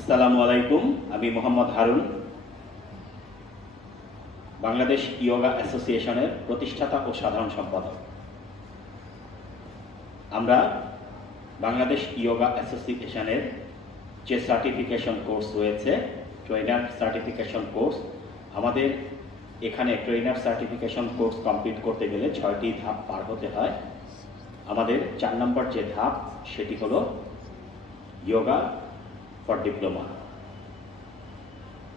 আসসালামু আলাইকুম, আমি মোহাম্মদ হারুন। বাংলাদেশ ইয়োগা অ্যাসোসিয়েশনের প্রতিষ্ঠাতা ও সাধারণ সম্পাদক। আমরা বাংলাদেশ ইয়োগা অ্যাসোসিয়েশনের যে সার্টিফিকেশন কোর্স রয়েছে, ট্রেনার সার্টিফিকেশন কোর্স, আমাদের এখানে ট্রেনার সার্টিফিকেশন কোর্স কমপ্লিট করতে গেলে ছয়টি ধাপ পার হতে হয়। আমাদের চার নম্বর যে ধাপ, সেটি হলো যোগা ফর ডিপ্লোমা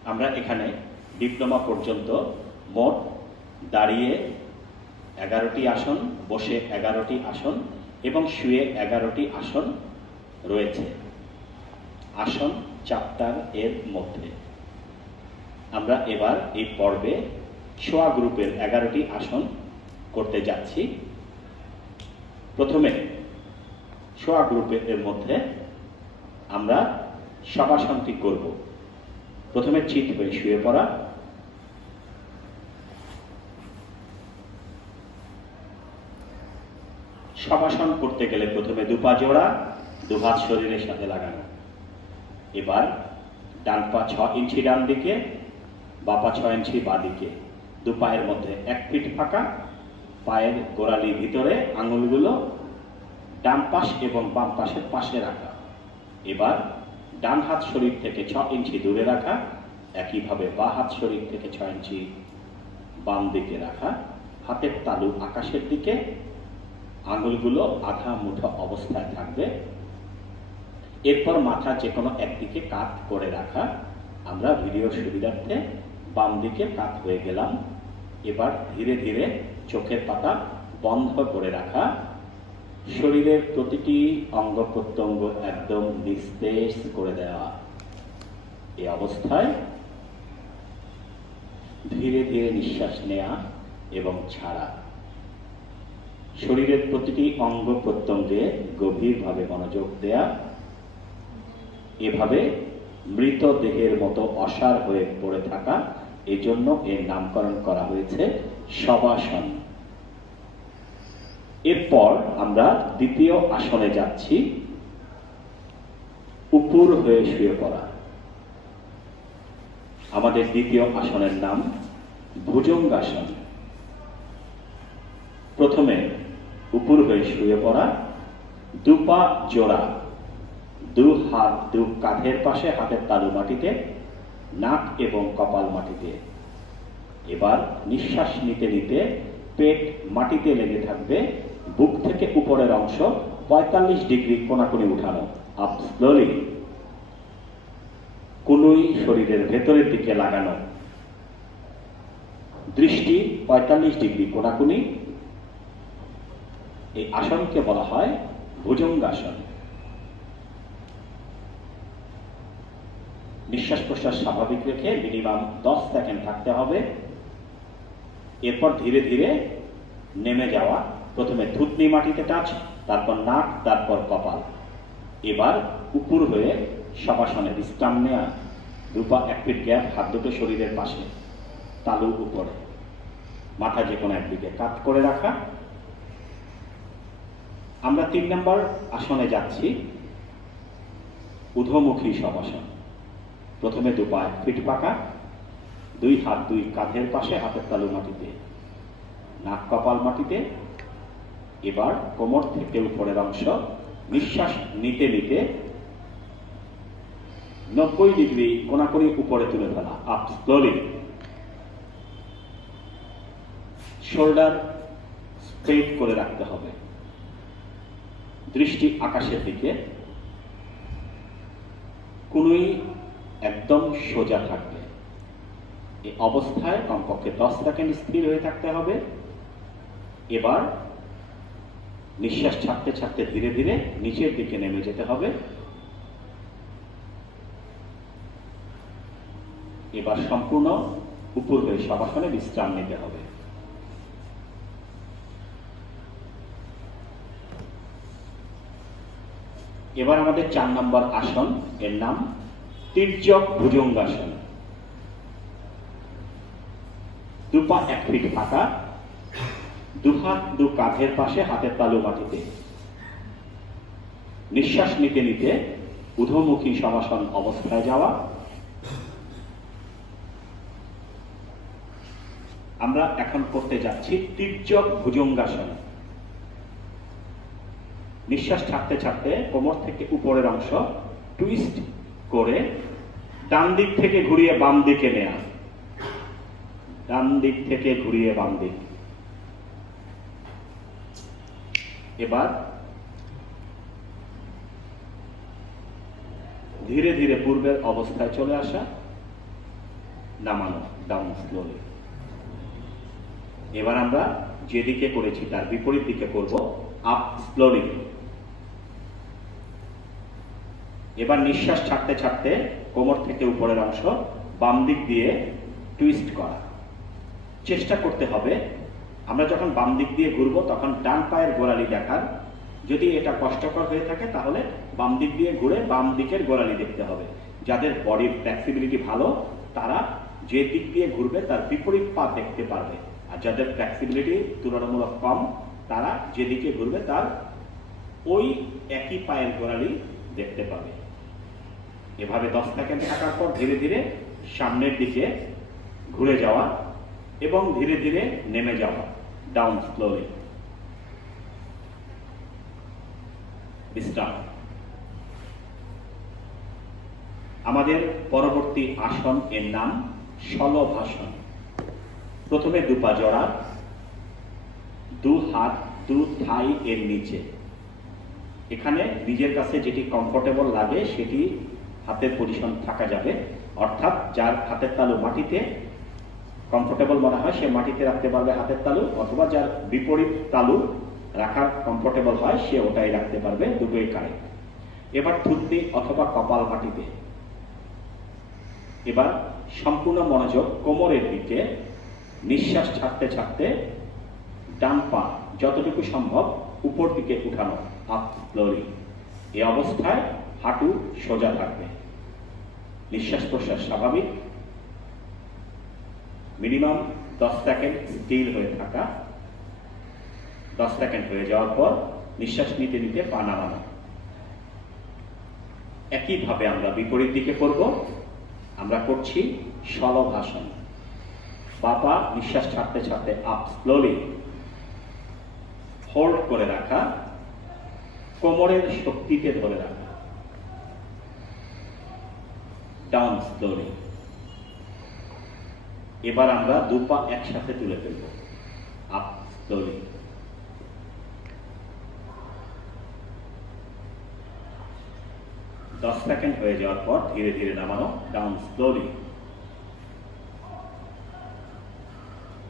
আমরা এখানে ডিপ্লোমা পর্যন্ত মোট দাঁড়িয়ে এগারোটি আসন, বসে এগারোটি আসন এবং শুয়ে এগারোটি আসন রয়েছে। আসন চাপ্টার এর মধ্যে। আমরা এবার এই পর্বে শোয়া গ্রুপের এগারোটি আসন করতে যাচ্ছি। প্রথমে শোয়া গ্রুপের মধ্যে আমরা সবাসনটি করব। প্রথমে চিত হয়ে শুয়ে পড়া। সবাসন করতে গেলে প্রথমে দুপা জোড়া, দুহাত শরীরের সাথে লাগানো। এবার ডান পা ছ ইঞ্চি ডান দিকে, বা পা ছ ইঞ্চি বা দিকে। দু পায়ের মধ্যে এক ফিট ফাঁকা, পায়ের গোড়ালি ভিতরে আঙুলগুলো ডান পাশ এবং বাম পাশের পাশে রাখা। এবার ডান হাত শরীর থেকে ছ ইঞ্চি দূরে রাখা, একইভাবে বা হাত শরীর থেকে ছ ইঞ্চি বাম দিকে রাখা। হাতের তালু আকাশের দিকে, আঙুলগুলো আধা মুঠো অবস্থায় থাকবে। এরপর মাথা যে কোনো একদিকে কাত করে রাখা। আমরা ভিডিওর সুবিধার্থে বাম দিকে কাত হয়ে গেলাম। এবার ধীরে ধীরে চোখের পাতা বন্ধ করে রাখা। শরীরের প্রতিটি অঙ্গ প্রত্যঙ্গ একদম নিস্তেজ করে দেওয়া এই অবস্থায় ধীরে ধীরে নিঃশ্বাস নেওয়া এবং ছাড়া। শরীরের প্রতিটি অঙ্গ প্রত্যঙ্গে গভীরভাবে মনোযোগ দেয়া। এভাবে মৃত দেহের মতো অসার হয়ে পড়ে থাকা, এজন্য এর নামকরণ করা হয়েছে সবাসন। এরপর আমরা দ্বিতীয় আসনে যাচ্ছি। উপর হয়ে শুয়ে পড়া। আমাদের দ্বিতীয় আসনের নাম ভুজঙ্গাসন। প্রথমে উপর হয়ে শুয়ে পড়া, দুপা জোড়া, দু হাত, দু কাঁধের পাশে হাতের তালু মাটিতে, নাক এবং কপাল মাটিতে। এবার নিঃশ্বাস নিতে নিতে পেট মাটিতে লেগে থাকবে বুক থেকে উপরের অংশ পঁয়তাল্লিশ ডিগ্রি কোনাকুনি উঠানো। আপ স্লোলি কুনুই শরীরের ভেতরের দিকে লাগানো। দৃষ্টি পঁয়তাল্লিশ ডিগ্রি কোনাকুনি। এই আসনকে বলা হয় ভুজঙ্গাসন। নিঃশ্বাস প্রশ্বাস স্বাভাবিক রেখে মিনিমাম দশ সেকেন্ড থাকতে হবে। এরপর ধীরে ধীরে নেমে যাওয়া প্রথমে থুতনি মাটিতে টাচ, তারপর নাক, তারপর কপাল। এবার উপর হয়ে সবাসনে বিশ্রাম নেওয়া দুপা এক ফিট গ্যাপ হাত দুটো শরীরের পাশে, তালু উপরে। মাথা যে কোনো একদিকে কাত করে রাখা। আমরা তিন নম্বর আসনে যাচ্ছি, ঊর্ধ্বমুখী সবাসন প্রথমে দু পা এক ফিট পাকা, দুই হাত দুই কাঁধের পাশে হাতের তালু মাটিতে, নাক কপাল মাটিতে এবার কোমর থেকে উপরের অংশ, নিঃশ্বাস নিতে নিতে নব্বই ডিগ্রি কোনাকুনি উপরে তুলে ফেলা। আপ স্লোলি শোল্ডার স্ট্রেট করে রাখতে হবে। দৃষ্টি আকাশের দিকে। কোনোই একদম সোজা থাকবে। এই অবস্থায় কমপক্ষে দশ সেকেন্ড স্থির হয়ে থাকতে হবে। এবার নিঃশ্বাস ছাড়তে ছাড়তে ধীরে ধীরে নিচের দিকে নেমে যেতে হবে। এবার সম্পূর্ণ উপর হয়ে সবাসনে বিশ্রাম নিতে হবে। এবার আমাদের চার নম্বর আসন, এর নাম তির্যক ভুজঙ্গাসন। দুপা এক ফিট ফাঁকা দুহাত দু কাঁধের পাশে হাতের তালু মাটিতে নিঃশ্বাস নিতে নিতে ঊর্ধ্বমুখী সমাসন অবস্থায় যাওয়া। আমরা এখন করতে যাচ্ছি তির্যক ভুজঙ্গাসন। নিঃশ্বাস ছাড়তে ছাড়তে কোমর থেকে উপরের অংশ টুইস্ট করে ডান দিক থেকে ঘুরিয়ে বাম দিকে নেয়া। ডান দিক থেকে ঘুরিয়ে বাম দিক। এবার ধীরে ধীরে পূর্বের অবস্থায় চলে আসা, নামানো ডাউন স্লোলি এবার আমরা যেদিকে করেছি তার বিপরীত দিকে করব আপ স্লোলি এবার নিঃশ্বাস ছাড়তে ছাড়তে কোমর থেকে উপরের অংশ বাম দিক দিয়ে টুইস্ট করা। চেষ্টা করতে হবে আমরা যখন বাম দিক দিয়ে ঘুরবো, তখন ডান পায়ের গোড়ালি দেখার। যদি এটা কষ্টকর হয়ে থাকে, তাহলে বাম দিক দিয়ে ঘুরে বাম দিকের গোড়ালি দেখতে হবে। যাদের বডির ফ্লেক্সিবিলিটি ভালো, তারা যে দিক দিয়ে ঘুরবে, তার বিপরীত পা দেখতে পারবে। আর যাদের ফ্লেক্সিবিলিটি তুলনামূলক কম, তারা যেদিকে ঘুরবে, তার ওই একই পায়ের গোড়ালি দেখতে পাবে। এভাবে দশ সেকেন্ড থাকার পর ধীরে ধীরে সামনের দিকে ঘুরে যাওয়া এবং ধীরে ধীরে নেমে যাওয়া। ডাউন স্লোলি বিশ্রাম আমাদের পরবর্তী আসন এর নাম শলভাসন প্রথমে দুপা জড়া, দু হাত, দু থাই এর নিচে। এখানে নিজের কাছে যেটি কমফোর্টেবল লাগে, সেটি হাতের পজিশন থাকা যাবে। অর্থাৎ যার হাতের তালু মাটিতে কমফোর্টেবল মনে হয়, সে মাটিতে রাখতে পারবে হাতের তালু, অথবা যার বিপরীত তালু রাখার কমফোর্টেবল হয়, সে ওটাই রাখতে পারবে দুটোই কারেক্ট এবার থুতনি অথবা কপাল মাটিতে। এবার সম্পূর্ণ মনোযোগ কোমরের দিকে, নিঃশ্বাস ছাড়তে ছাড়তে ডান পা যতটুকু সম্ভব উপর দিকে উঠানো আপ স্লোলি এই অবস্থায় হাঁটু সোজা থাকবে। নিঃশ্বাস প্রশ্বাস স্বাভাবিক। মিনিমাম দশ সেকেন্ড স্টিল হয়ে থাকা। দশ সেকেন্ড হয়ে যাওয়ার পর নিঃশ্বাস নিতে নিতে পা নামানো। একইভাবে আমরা বিপরীত দিকে করব। আমরা করছি সলভাসন বাপা নিঃশ্বাস ছাড়তে ছাড়তে আপ স্লোলি হোল্ড করে রাখা। কোমরের শক্তিতে ধরে রাখা। ডাউন স্লোলি এবার আমরা দু পা একসাথে তুলে ফেলব। আপ স্লোলি দশ সেকেন্ড হয়ে যাওয়ার পর ধীরে ধীরে নামানো down slowly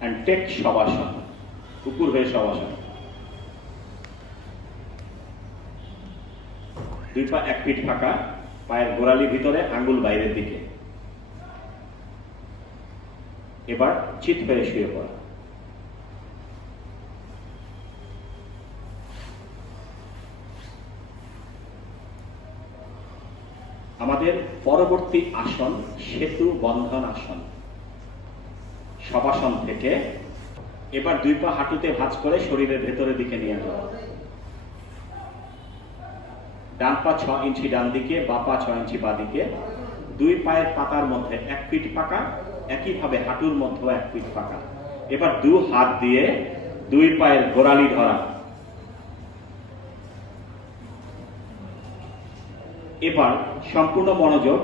and take shavasana কুকুর হয়ে সবাসন দুই পা এক ফিট ফাঁকা, পায়ের গোড়ালি ভিতরে আঙ্গুল বাইরের দিকে। এবার চিত হয়ে শুয়ে পড়া। আমাদের পরবর্তী আসন সেতু বন্ধন আসন। সবাসন থেকে এবার দুই পা হাঁটুতে ভাঁজ করে শরীরের ভেতরের দিকে নিয়ে যাওয়া ডান পা ছ ইঞ্চি ডান দিকে, বা পা ছ ইঞ্চি বা দিকে। দুই পায়ের পাতার মধ্যে এক ফিট ফাঁকা একইভাবে হাঁটুর মধ্যেও এক ফিট ফাঁকা এবার দু হাত দিয়ে দুই পায়ের গোড়ালি ধরা। এবার সম্পূর্ণ মনোযোগ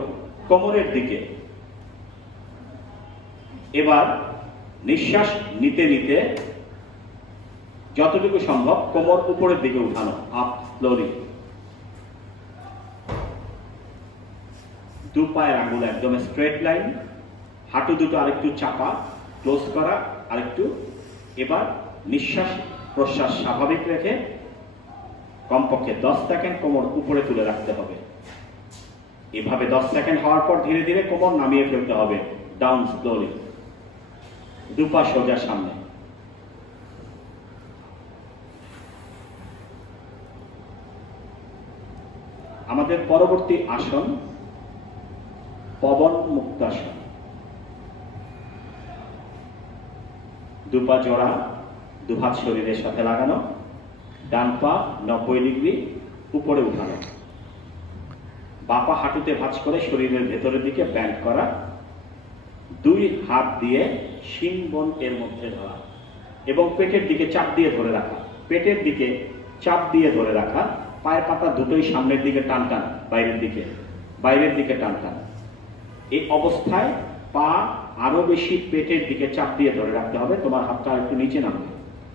কোমরের দিকে। এবার নিঃশ্বাস নিতে নিতে যতটুকু সম্ভব কোমর উপরের দিকে উঠানো আপ স্লোলি দু পায়ের আঙুল একদম স্ট্রেট লাইন হাঁটু দুটো আরেকটু চাপা ক্লোজ করা, আরেকটু। এবার নিঃশ্বাস প্রশ্বাস স্বাভাবিক রেখে কমপক্ষে দশ সেকেন্ড কোমর উপরে তুলে রাখতে হবে। এভাবে দশ সেকেন্ড হওয়ার পর ধীরে ধীরে কোমর নামিয়ে ফেলতে হবে ডাউন স্লোলি দুপা সোজা সামনে। আমাদের পরবর্তী আসন পবন মুক্তাসন দুপা জোড়া, দুহাত শরীরের সাথে লাগানো, ডান পা নব্বই ডিগ্রি উপরে উঠানো। বাপা হাঁটুতে ভাঁজ করে শরীরের ভেতরের দিকে ব্যান্ড করা। দুই হাত দিয়ে শিং বন এর মধ্যে ধরা এবং পেটের দিকে চাপ দিয়ে ধরে রাখা। পেটের দিকে চাপ দিয়ে ধরে রাখা। পায়ের পাতা দুটোই সামনের দিকে টান টান বাইরের দিকে বাইরের দিকে টান টান এই অবস্থায় পা আরও বেশি পেটের দিকে চাপ দিয়ে ধরে রাখতে হবে। তোমার হাতটা একটু নিচে নামবে।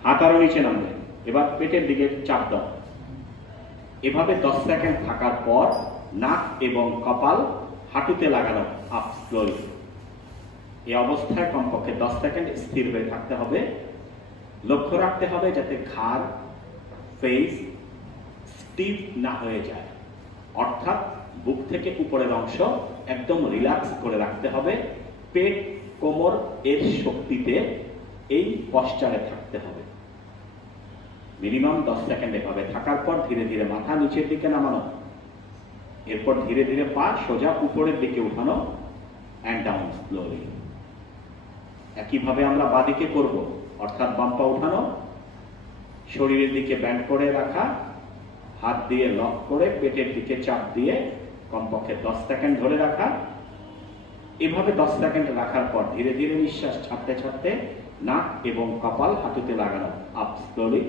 হাত আরও নিচে নামবে। এবার পেটের দিকে চাপ দাও। এভাবে দশ সেকেন্ড থাকার পর নাক এবং কপাল হাঁটুতে লাগানো আপ স্লোলি এই অবস্থায় কমপক্ষে দশ সেকেন্ড স্থির হয়ে থাকতে হবে। লক্ষ্য রাখতে হবে যাতে ঘাড় ফেস স্টিভ না হয়ে যায়। অর্থাৎ বুক থেকে উপরের অংশ একদম রিল্যাক্স করে রাখতে হবে। পেট, কোমর, এর শক্তিতে এই পশ্চারে থাকতে হবে। মিনিমাম দশ সেকেন্ড এভাবে থাকার পর ধীরে ধীরে মাথা নিচের দিকে নামানো। এরপর ধীরে ধীরে পা সোজা উপরের দিকে উঠানো অ্যান্ড ডাউন স্লোলি একইভাবে আমরা বাদিকে করব, অর্থাৎ বাম পা উঠানো। শরীরের দিকে ব্যান্ড করে রাখা, হাত দিয়ে লক করে পেটের দিকে চাপ দিয়ে কমপক্ষে দশ সেকেন্ড ধরে রাখা। এভাবে দশ সেকেন্ড রাখার পর ধীরে ধীরে নিঃশ্বাস ছাড়তে ছাড়তে নাক এবং কপাল হাঁটুতে লাগানো। আপ স্লোলি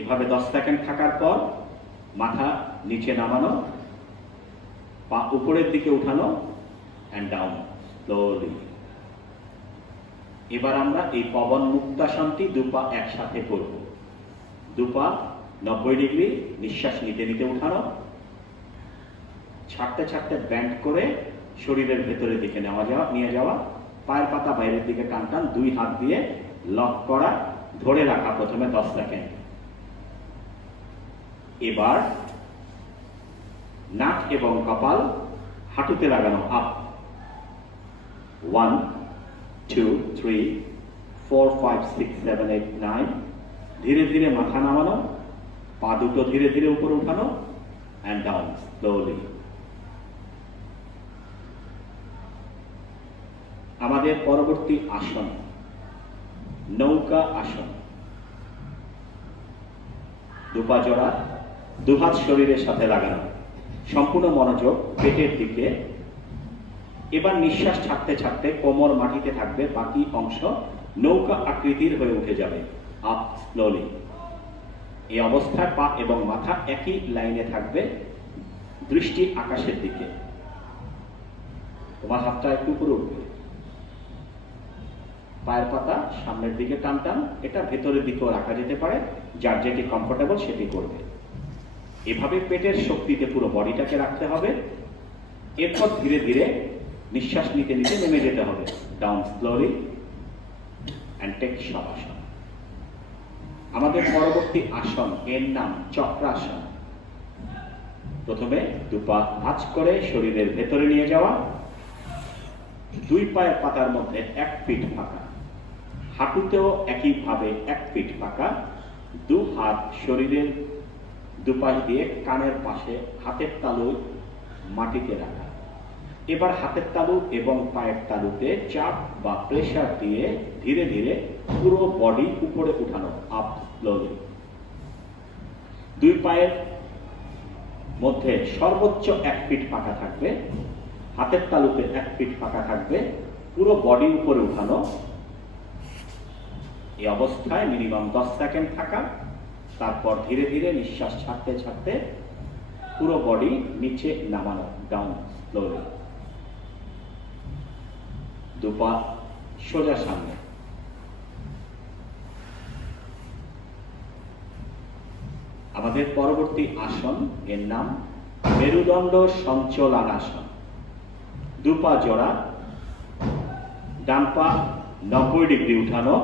এভাবে দশ সেকেন্ড থাকার পর মাথা নিচে নামানো, পা উপরের দিকে উঠানো অ্যান্ড ডাউন স্লোলি এবার আমরা এই পবন মুক্তাসনটি দুপা একসাথে করব। দুপা নব্বই ডিগ্রি, নিঃশ্বাস নিতে নিতে উঠানো। ছাড়তে ছাড়তে ব্যান্ড করে শরীরের ভেতরের দিকে নেওয়া যাওয়া, নিয়ে যাওয়া। পায়ের পাতা বাইরের দিকে টান টান, দুই হাত দিয়ে লক করা, ধরে রাখা প্রথমে দশ সেকেন্ড। এবার নাক এবং কপাল হাঁটুতে লাগানো up one two three four five six seven eight nine ধীরে ধীরে মাথা নামানো। পা দুটো ধীরে ধীরে উপরে উঠানো অ্যান্ড ডাউন স্লোলি আমাদের পরবর্তী আসন, নৌকা আসন। দুপা জোড়া, দুহাত শরীরের সাথে লাগানো। সম্পূর্ণ মনোযোগ পেটের দিকে। এবার নিঃশ্বাস ছাড়তে ছাড়তে কোমর মাটিতে থাকবে, বাকি অংশ নৌকা আকৃতির হয়ে উঠে যাবে আপ স্লোলি এই অবস্থায় পা এবং মাথা একই লাইনে থাকবে দৃষ্টি আকাশের দিকে। তোমার হাতটা একটু উপরে উঠবে। পায়ের পাতা সামনের দিকে টান টান, এটা ভেতরের দিকেও রাখা যেতে পারে, যার যেটি কমফোর্টেবল সেটি করবে। এভাবে পেটের শক্তিতে পুরো বডিটাকে রাখতে হবে। এরপর ধীরে ধীরে নিঃশ্বাস নিতে নিতে নেমে যেতে হবে। Down slowly and take shavasana আমাদের পরবর্তী আসন, এর নাম চক্রাসন। প্রথমে দুপা ভাঁজ করে শরীরের ভেতরে নিয়ে যাওয়া। দুই পায়ের পাতার মধ্যে এক ফিট ফাঁকা। হাঁটুতেও একইভাবে এক ফিট ফাঁকা। দু হাত শরীরের দুপাশ দিয়ে কানের পাশে হাতের তালু মাটিতে রাখা। এবার হাতের তালু এবং পায়ের তালুতে চাপ বা প্রেসার দিয়ে ধীরে ধীরে পুরো বডি উপরে উঠানো। আপ স্লোলি দুই পায়ের মধ্যে সর্বোচ্চ এক ফিট ফাঁকা থাকবে, হাতের তালুতে এক ফিট ফাঁকা থাকবে, পুরো বডি উপরে উঠানো। এই অবস্থায় মিনিমাম দশ সেকেন্ড থাকা, তারপর ধীরে ধীরে নিঃশ্বাস ছাড়তে ছাড়তে পুরো বডি নিচে নামানো ডাউন স্লোলি দুপা সোজা সামনে। আমাদের পরবর্তী আসন এর নাম মেরুদণ্ড সঞ্চলনাসন। দুপা জোড়া ডান পা নব্বই ডিগ্রি উঠানো,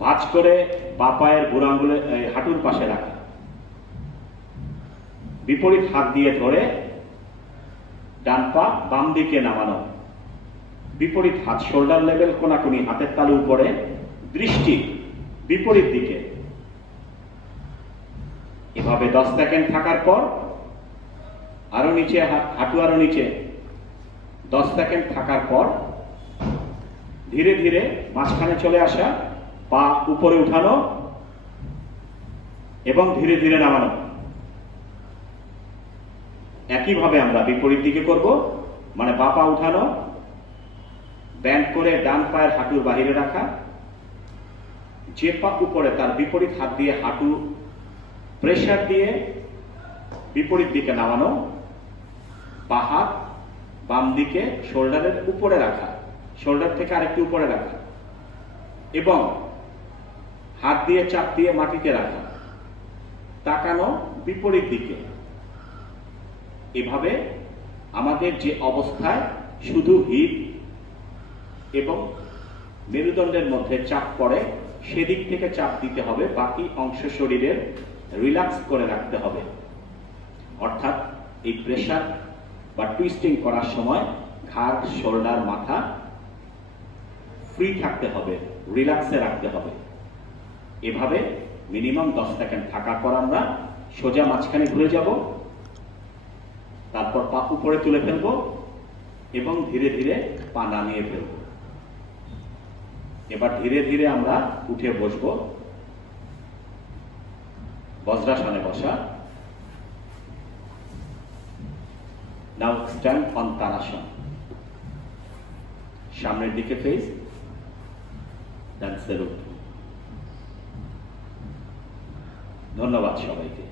ভাঁজ করে বা পায়ের বুড়াঙ্গুলে হাঁটুর পাশে রাখা। বিপরীত হাত দিয়ে ধরে ডান পা বাম দিকে নামানো। বিপরীত হাত শোল্ডার লেভেল কোনাকুনি হাতের তালু উপরে, দৃষ্টি বিপরীত দিকে। এভাবে দশ সেকেন্ড থাকার পর আরও নিচে হাঁটু আরও নিচে, দশ সেকেন্ড থাকার পর ধীরে ধীরে মাঝখানে চলে আসা, পা উপরে উঠানো এবং ধীরে ধীরে নামানো। একইভাবে আমরা বিপরীত দিকে করব মানে বা পা উঠানো, ব্যান্ড করে ডান পায়ের হাঁটুর বাহিরে রাখা। যে পা উপরে, তার বিপরীত হাত দিয়ে হাঁটু প্রেসার দিয়ে বিপরীত দিকে নামানো বা হাত বাম দিকে শোল্ডারের উপরে রাখা, শোল্ডার থেকে আরেকটু উপরে রাখা এবং হাত দিয়ে চাপ দিয়ে মাটিতে রাখা, তাকানো বিপরীত দিকে। এভাবে আমাদের যে অবস্থায় শুধু হিপ এবং মেরুদণ্ডের মধ্যে চাপ পড়ে, সেদিক থেকে চাপ দিতে হবে, বাকি অংশ শরীরের রিল্যাক্স করে রাখতে হবে। অর্থাৎ এই প্রেশার বা টুইস্টিং করার সময় ঘাড়, শোল্ডার, মাথা ফ্রি থাকতে হবে, রিল্যাক্সে রাখতে হবে। এভাবে মিনিমাম দশ সেকেন্ড থাকার পর আমরা সোজা মাঝখানে ঘুরে যাব, তারপর পা উপরে তুলে ফেলব এবং ধীরে ধীরে পা নামিয়ে ফেলব। এবার ধীরে ধীরে আমরা উঠে বসব। বজ্রাসনে বসা। নাও স্ট্যান্ড অন তারাসন সামনের দিকে ফেস ধন্যবাদ সবাইকে।